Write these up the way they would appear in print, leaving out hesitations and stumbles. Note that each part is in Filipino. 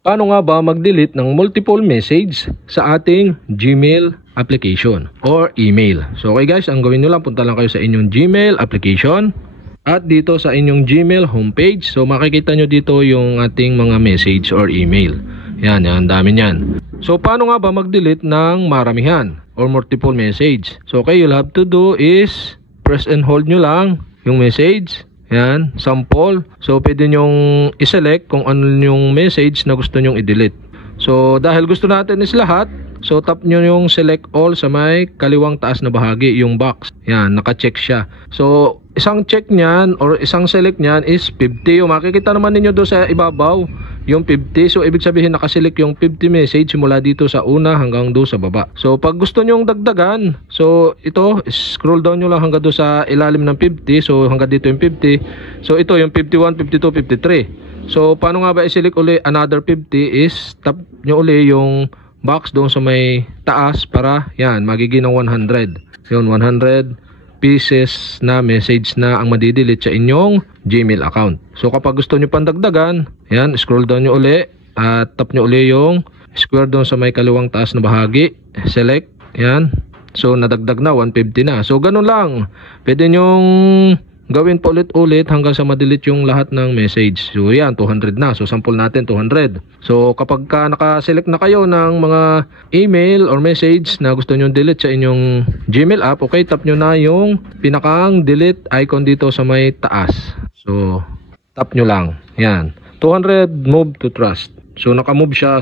Paano nga ba mag-delete ng multiple message sa ating Gmail application or email? So okay guys, ang gawin nyo lang, punta lang kayo sa inyong Gmail application at dito sa inyong Gmail homepage. So makikita nyo dito yung ating mga message or email. Yan, dami nyan. So paano nga ba mag-delete ng maramihan or multiple message? So okay, you'll have to do is press and hold nyo lang yung message. Yan, sample. So pwede nyong i-select kung ano yung message na gusto nyong i-delete. So dahil gusto natin is lahat, so tap nyo yung select all sa may kaliwang taas na bahagi, yung box. Yan, naka-check siya. So isang check nyan or isang select nyan is 50. Yung makikita naman ninyo doon sa ibabaw, yung 50. So ibig sabihin nakaselect yung 50 message mula dito sa una hanggang doon sa baba. So pag gusto nyong dagdagan, so ito, scroll down nyo lang hanggang doon sa ilalim ng 50. So hanggang dito yung 50. So ito yung 51, 52, 53. So paano nga ba i-select uli another 50 is tap nyo uli yung box doon sa may taas para yan, magiging ng 100. Yun, 100 pieces na message na ang madidelete sa inyong Gmail account. So kapag gusto nyo pandagdagan, yan, scroll down nyo uli at tap nyo uli yung square doon sa may kaliwang taas na bahagi. Select, yan. So nadagdag na, 150 na. So ganun lang. Pwede nyong gawin pa ulit-ulit hanggang sa madelete yung lahat ng message. So yan, 200 na. So sample natin 200. So kapag naka-select na kayo ng mga email or message na gusto nyo delete sa inyong Gmail app, okay, tap nyo na yung pinakang delete icon dito sa may taas. So tap nyo lang. Yan. 200 move to trust. So naka-move siya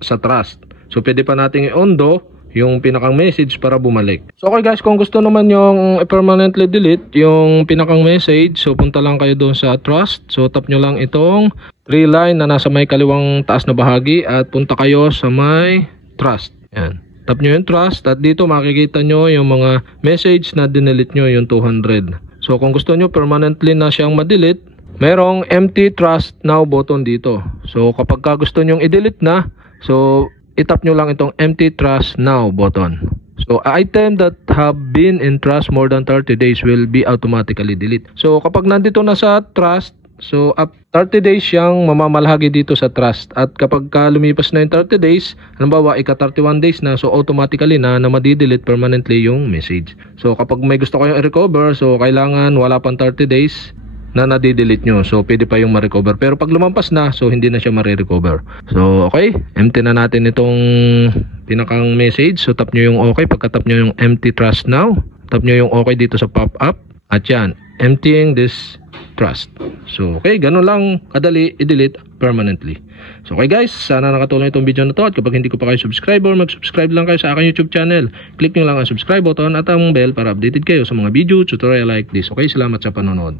sa trust. So pwede pa nating i-undo yung pinakang message para bumalik. So okay guys, kung gusto naman yung permanently delete yung pinakang message, so punta lang kayo doon sa trust. So tap nyo lang itong 3 line na nasa may kaliwang taas na bahagi at punta kayo sa may trust. Yan. Tap nyo yung trust at dito makikita nyo yung mga message na dinelete nyo, yung 200. So kung gusto nyo permanently na siyang ma-delete, merong empty trust now button dito. So kapag gusto nyong i-delete na, so itap nyo lang itong empty trust now button. So item that have been in trust more than 30 days will be automatically delete. So kapag nandito na sa trust, so up 30 days siyang mamamalhagi dito sa trust. At kapag lumipas na yung 30 days, halimbawa ika 31 days na, so automatically na madidelete permanently yung message. So kapag may gusto kayong i-recover, so kailangan wala pang 30 days na nadidelete nyo. So pwede pa yung ma-recover. Pero pag lumampas na, so hindi na siya ma-recover. So okay, empty na natin itong pinakang message. So tap nyo yung okay. Pagka-tap nyo yung empty trust now, tap nyo yung okay dito sa pop-up. At yan, emptying this trust. So okay, ganun lang kadali i-delete permanently. So okay guys, sana nakatulong itong video na to. At kapag hindi ko pa kayo subscriber, mag-subscribe lang kayo sa aking YouTube channel. Click nyo lang ang subscribe button at ang bell para updated kayo sa mga video tutorial like this. Okay, salamat sa panonood.